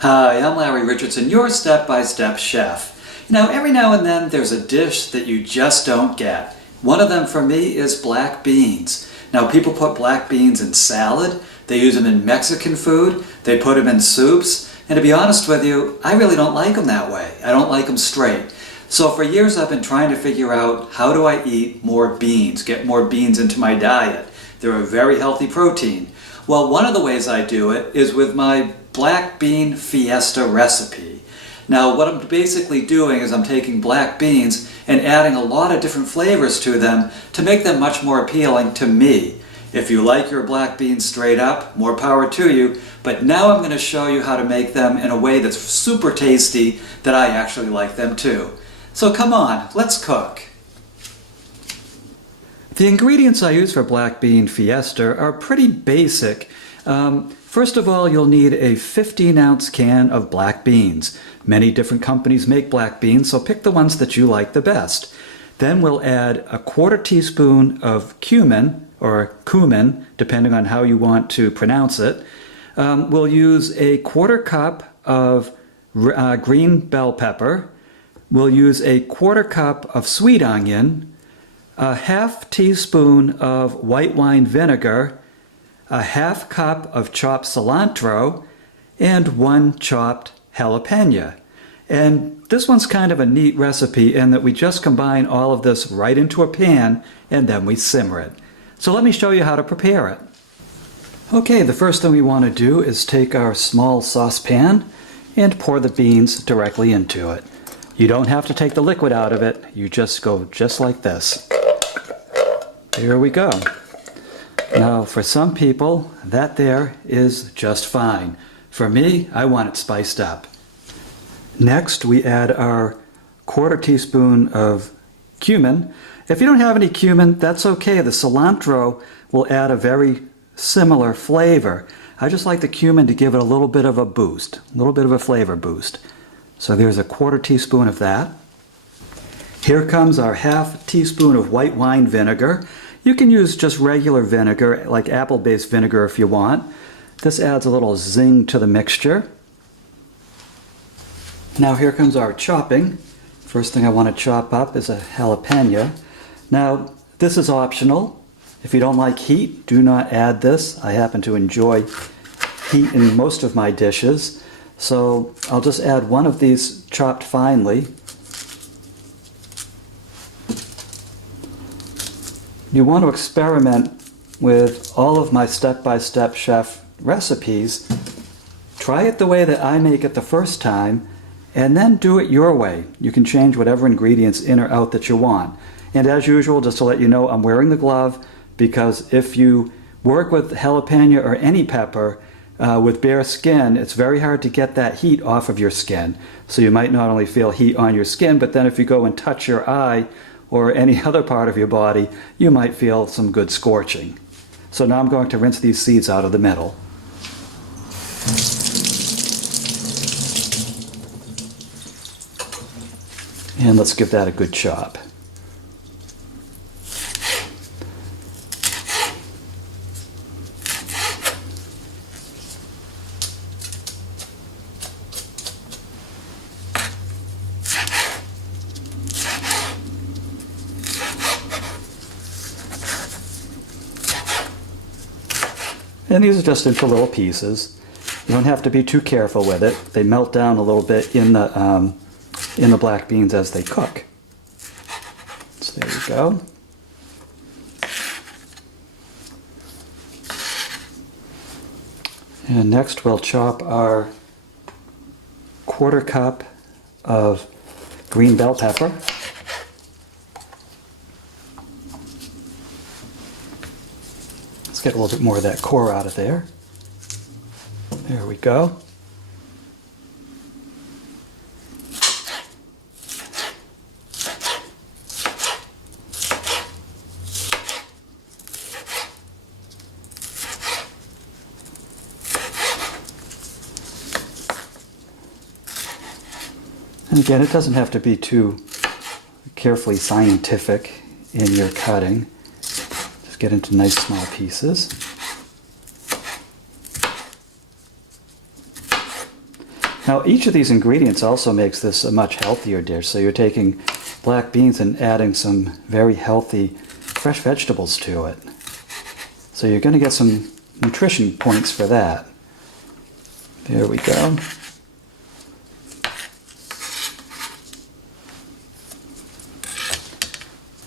Hi, I'm Larry Richardson, your step-by-step chef. Every now and then there's a dish that you just don't get. One of them for me is black beans. Now, people put black beans in salad, they use them in Mexican food, they put them in soups, and to be honest with you, I really don't like them that way. I don't like them straight. So for years I've been trying to figure out how do I eat more beans, get more beans into my diet. They're a very healthy protein. Well, one of the ways I do it is with my black bean Fiesta recipe. Now, what I'm basically doing is I'm taking black beans and adding a lot of different flavors to them to make them much more appealing to me. If you like your black beans straight up, more power to you, but now I'm going to show you how to make them in a way that's super tasty that I actually like them too. So come on, let's cook. The ingredients I use for black bean Fiesta are pretty basic. First of all, you'll need a 15-ounce can of black beans. Many different companies make black beans, so pick the ones that you like the best. Then we'll add a 1/4 teaspoon of cumin, or cumin, depending on how you want to pronounce it. We'll use a 1/4 cup of green bell pepper. We'll use a 1/4 cup of sweet onion, a 1/2 teaspoon of white wine vinegar, a 1/2 cup of chopped cilantro, and 1 chopped jalapeno. And this one's kind of a neat recipe in that we just combine all of this right into a pan and then we simmer it. So let me show you how to prepare it. Okay, the first thing we want to do is take our small saucepan and pour the beans directly into it. You don't have to take the liquid out of it, you just go just like this. There we go. Now, for some people, that there is just fine. For me, I want it spiced up. Next, we add our 1/4 teaspoon of cumin. If you don't have any cumin, that's okay. The cilantro will add a very similar flavor. I just like the cumin to give it a little bit of a boost, a little bit of a flavor boost. So there's a 1/4 teaspoon of that. Here comes our 1/2 teaspoon of white wine vinegar. You can use just regular vinegar, like apple-based vinegar if you want. This adds a little zing to the mixture. Now here comes our chopping. First thing I want to chop up is a jalapeno. Now, this is optional. If you don't like heat, do not add this. I happen to enjoy heat in most of my dishes. So I'll just add one of these chopped finely. You want to experiment with all of my step-by-step chef recipes. Try it the way that I make it the first time, and then do it your way. You can change whatever ingredients in or out that you want. And as usual, just to let you know, I'm wearing the glove because if you work with jalapeno or any pepper with bare skin, it's very hard to get that heat off of your skin. So you might not only feel heat on your skin, but then if you go and touch your eye or any other part of your body, you might feel some good scorching. So now I'm going to rinse these seeds out of the middle. And let's give that a good chop. And these are just into little pieces. You don't have to be too careful with it. They melt down a little bit in the black beans as they cook. So there you go. And next we'll chop our 1/4 cup of green bell pepper. Let's get a little bit more of that core out of there. There we go. And again, it doesn't have to be too carefully scientific in your cutting. Just get into nice small pieces. Now, each of these ingredients also makes this a much healthier dish. So you're taking black beans and adding some very healthy fresh vegetables to it. So you're going to get some nutrition points for that. There we go.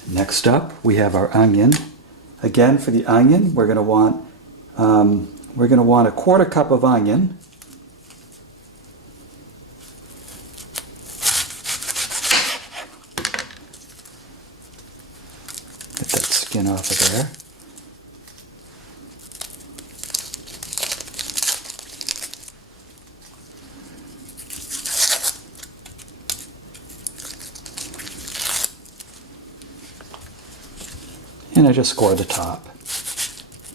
Next up, we have our onion. Again, for the onion, we're going to want a quarter cup of onion. Get that skin off of there. And I just score the top,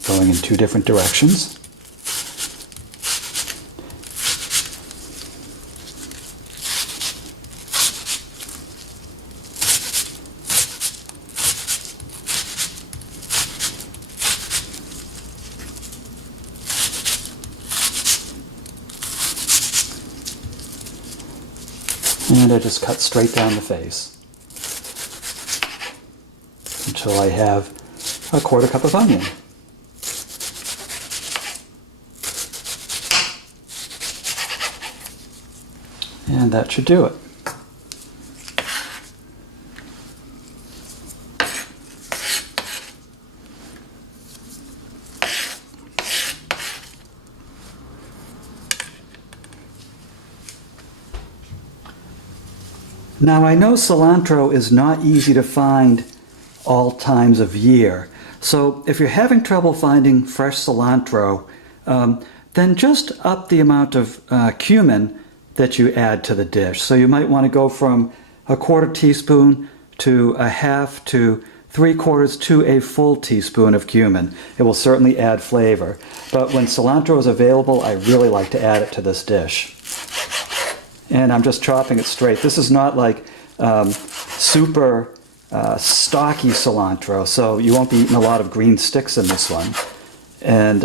going in 2 different directions. And I just cut straight down the face until I have a quarter cup of onion. And that should do it. Now, I know cilantro is not easy to find all times of year. So if you're having trouble finding fresh cilantro, then just up the amount of cumin that you add to the dish. So you might want to go from a quarter teaspoon to a half to 3/4 to a full teaspoon of cumin. It will certainly add flavor. But when cilantro is available, I really like to add it to this dish. And I'm just chopping it straight. This is not like super stocky cilantro, so you won't be eating a lot of green sticks in this one. And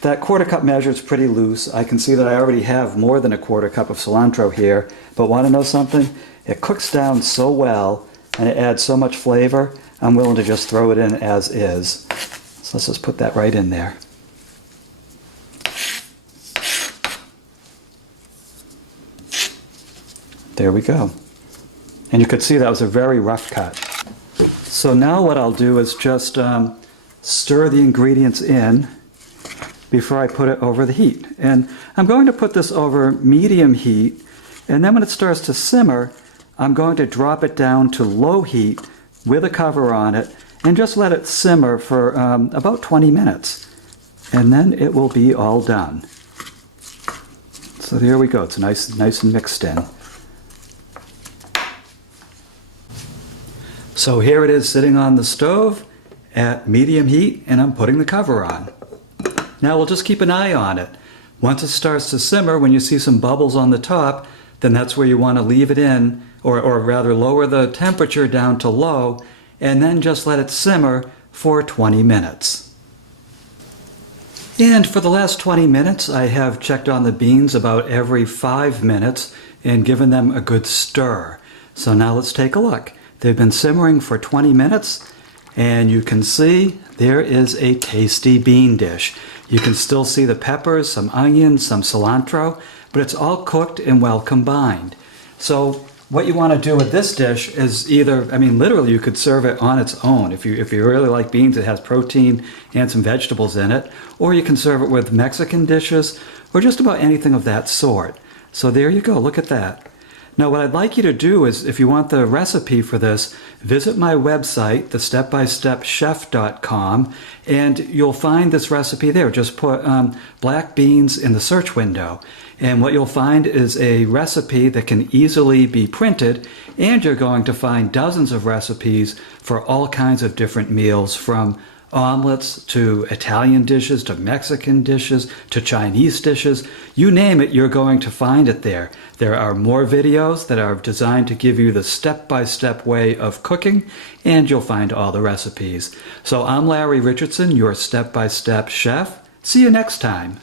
that quarter cup measure is pretty loose. I can see that I already have more than a quarter cup of cilantro here, but want to know something? It cooks down so well and it adds so much flavor, I'm willing to just throw it in as is. So let's just put that right in there. There we go. And you could see that was a very rough cut. So now what I'll do is just stir the ingredients in before I put it over the heat. And I'm going to put this over medium heat, and then when it starts to simmer, I'm going to drop it down to low heat with a cover on it and just let it simmer for about 20 minutes. And then it will be all done. So there we go. It's nice and mixed in. So here it is sitting on the stove at medium heat, and I'm putting the cover on. Now we'll just keep an eye on it. Once it starts to simmer, when you see some bubbles on the top, then that's where you want to leave it in, or rather lower the temperature down to low, and then just let it simmer for 20 minutes. And for the last 20 minutes, I have checked on the beans about every 5 minutes and given them a good stir. So now let's take a look. They've been simmering for 20 minutes, and you can see there is a tasty bean dish. You can still see the peppers, some onions, some cilantro, but it's all cooked and well combined. So what you want to do with this dish is either, I mean, literally you could serve it on its own. If you really like beans, it has protein and some vegetables in it, or you can serve it with Mexican dishes or just about anything of that sort. So there you go, look at that. Now what I'd like you to do is, if you want the recipe for this, visit my website, thestepbystepchef.com, and you'll find this recipe there. Just put black beans in the search window. And what you'll find is a recipe that can easily be printed, and you're going to find dozens of recipes for all kinds of different meals, from omelets to Italian dishes to Mexican dishes to Chinese dishes. You name it, you're going to find it there. There are more videos that are designed to give you the step-by-step way of cooking, and you'll find all the recipes. So I'm Larry Richardson, your step-by-step chef. See you next time.